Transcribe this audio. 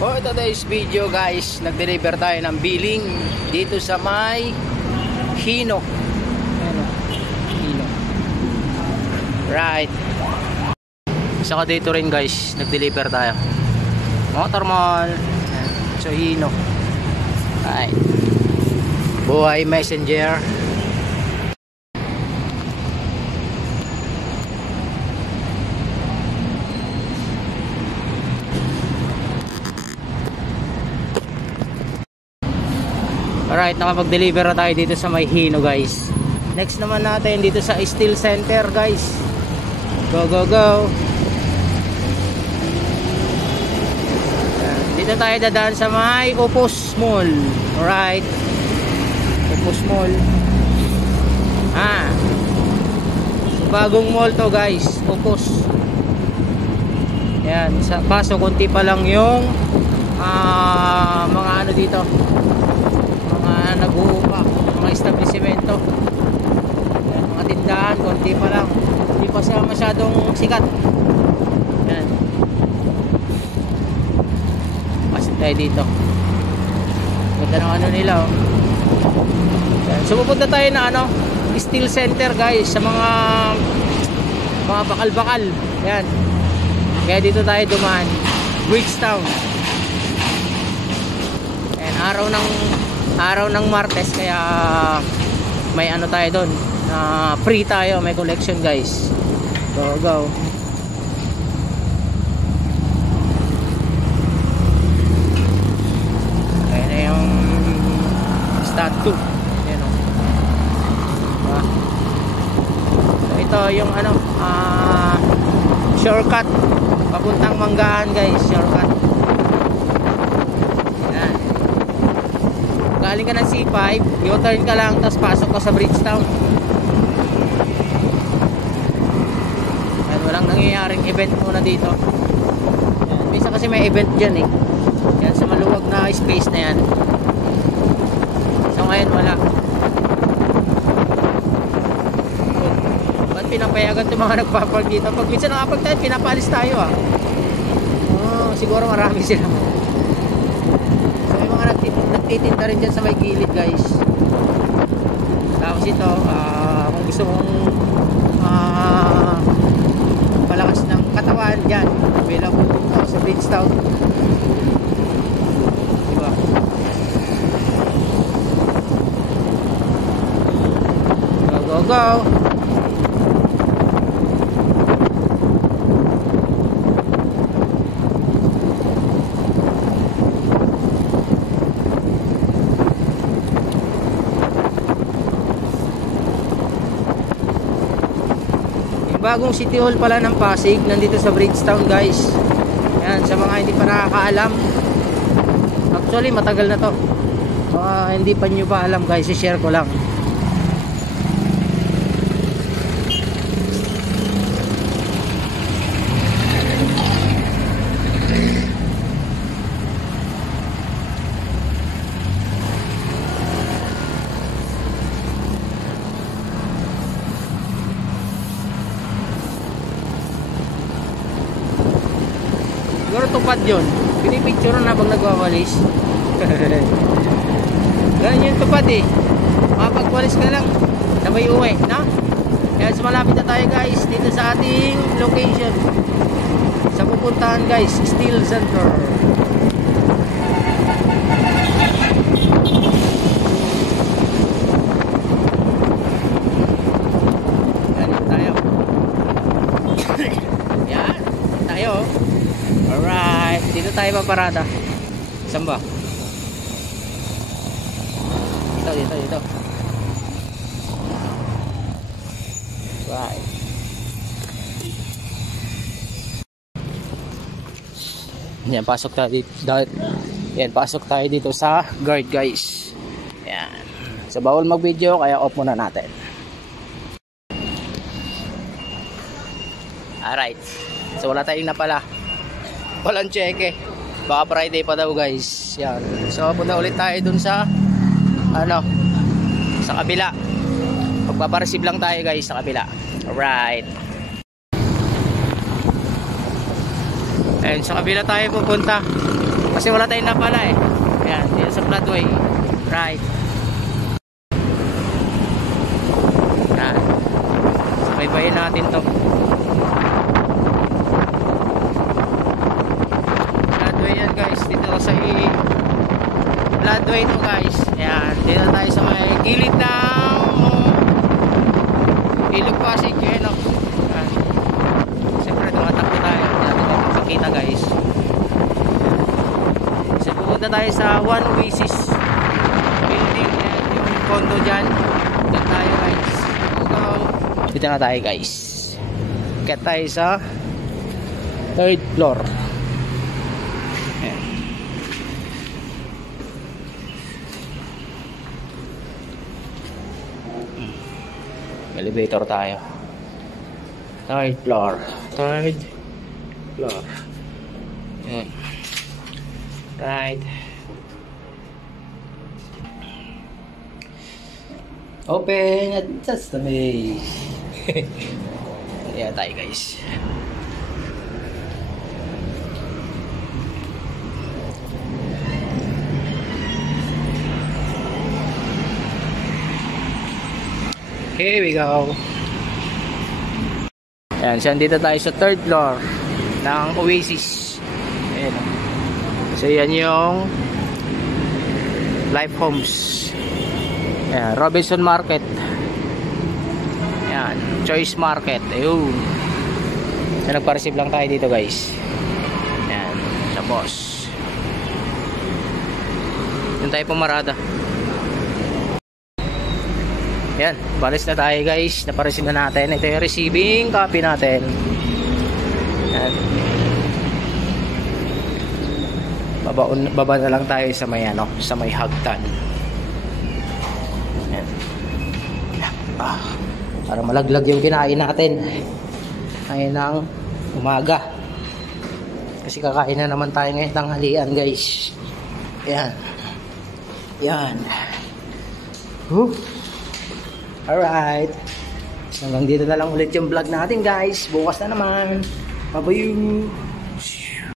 For today's video guys, nag-deliver tayo ng billing dito sa may Hino. Hino. Right. Saka dito rin guys, nag-deliver tayo. Motor Mall. So Hino. Right. Buhay Messenger. Alright, nakapag-deliver na tayo dito sa may Hino guys. Next naman natin dito sa Steel Center guys. Go go go. Dito tayo dadaan sa may Opus Mall. Alright, Opus Mall. Bagong mall to guys, Opus. Yan, sa paso konti pa lang yung mga ano dito, nag-uupa, mga establishmento. Yan, mga tindahan, konti pa lang, hindi pa siya masyadong sikat. Yan, pasok tayo dito. Ganda ng ano nila oh. Yan. So pupunta tayo na ano, Steel Center guys, sa mga bakal-bakal. Yan, kaya dito tayo dumaan, Bridgetown. Yan, araw ng Martes, kaya may ano tayo doon, free tayo, may collection guys. Go go. Ayan na yung stand 2. Ayan o. So ito yung ano, shortcut papuntang Manggahan guys, shortcut. Galing ka ng C5, U-turn ka lang, tapos pasok ka sa Bridgetown. Yan, walang nangyayaring event muna dito. Yan, minsan kasi may event dyan eh. Yan, sa maluwag na space na yan. So ngayon wala. Ba't pinapayagan itong mga nagpapark dito? Pag minsan nakapag tayo, pinapalis tayo ah. Siguro marami sila. Nagtitinda rin dyan sa may gilid guys. Tapos ito, kung gusto mong palakas ng katawan dyan, available sa Bridgetown. Diba? Go go go. Bagong City Hall pala ng Pasig nandito sa Bridgetown guys. Yan, sa mga hindi pa nakakaalam, actually matagal na to, hindi pa nyo pa alam guys, i-share ko lang. Siguro tupad yun, pinipicture na habang nagwawalis. Ganun yung tupad eh, makapagwalis ka lang sabay uwi, no? Kaya malapit na tayo guys dito sa ating location, sa pupuntahan guys, Steel Center. Ganun tayo. Yan, tayo. Alright, dito tayo paparada. Saan ba? Dito. Right. Yan, pasok tayo dito. Yan, pasok tayo dito sa guard guys. Yan. So bawal mag-video, kaya off muna natin. Alright. So wala tayong napala. Walang cheque, baka Friday pa daw guys. Yan. So punta ulit tayo dun sa ano, sa kabila. Magpapareceive lang tayo guys sa kabila. Alright. And sa kabila tayo pupunta. Kasi wala tayong napala eh. Yan, dito sa floodway. Right. Yan. Sabay-bayin natin to. Floodway yan guys. Dito sa floodway to guys. Yan. Dito tayo sa may gilid ng Ilog Pasig. Yan o. Siyempre tumatakbo tayo. Natin makikita guys. So pupunta tayo sa One Oasis building. Yan yung condo dyan. Dito tayo guys. Let's go. Dito na tayo guys. Get tayo sa 3rd floor. Yan. Elevator tayo. 3rd floor. 3rd floor. Yan. Right. Open at just the maze. Ayan tayo guys. Here we go. Ayan, siya dito tayo sa 3rd floor ng Oasis. Ayan. So yan yung Life Homes. Ayan, Robinson Market. Ayan, Choice Market. Ayun. So nagpa-receive lang tayo dito guys. Ayan, sa boss. Yun tayo pumarada. Yan, balis na tayo guys. Napareceive na natin. Ito yung receiving copy natin. Yan. Baba na lang tayo sa may ano, sa may hagdan. Yan. Para malaglag yung kinain natin. Ngayon ng umaga. Kasi kakain na naman tayo ngayon tanghalian guys. Yan. Yan. Alright. Hanggang dito na lang ulit yung vlog natin guys. Bukas na naman. Bye-bye.